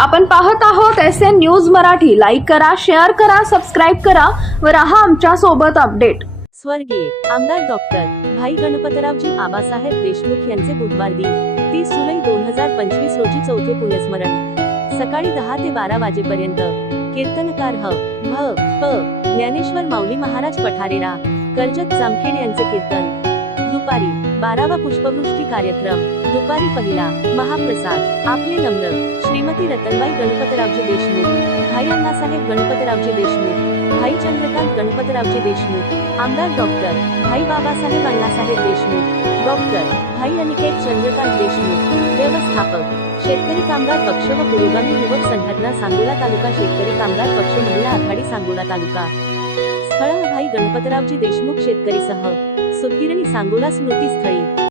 आपण पाहत आहोत S N news Marathi. Like करा शेअर करा सबस्क्राईब करा व राहा आमच्यासोबत अपडेट स्वर्गीय आमदार डॉक्टर भाई गणपतरावजी आबासाहेब देशमुख यांचे बुधवार दिन तीस जुलै दोन हजार पंचवीस रोजी चौथे पुण्यस्मरण. सकाळी दहा ते बारा वाजेपर्यंत कीर्तनकार ह भ प ज्ञानेश्वर माऊली महाराज पठारेरा कर्जत जामखेड यांचे कीर्तन. बारावा पुष्पवृष्टी कार्यक्रम. दुपारी पहिला महाप्रसाद. आपले नम्र श्रीमती रतनबाई गणपतरावजी देशमुख. भाई अण्णासाहेब गणपतरावजी देशमुख. भाई चंद्रकांत गणपतरावजी देशमुख. आमदार डॉक्टर भाई बाबासाहेब अण्णासाहेब देशमुख. डॉक्टर भाई अनिकेत चंद्रकांत देशमुख. व्यवस्थापक शेतकरी कामगार पक्ष व पुरोगामी युवक संघटना सांगोला तालुका शेतकरी कामगार पक्ष महिला आघाडी सांगोला तालुका. स्थळ भाई गणपतरावजी देशमुख शेतकरी सह. सुतगिरणी सांगोला स्मृती स्थळी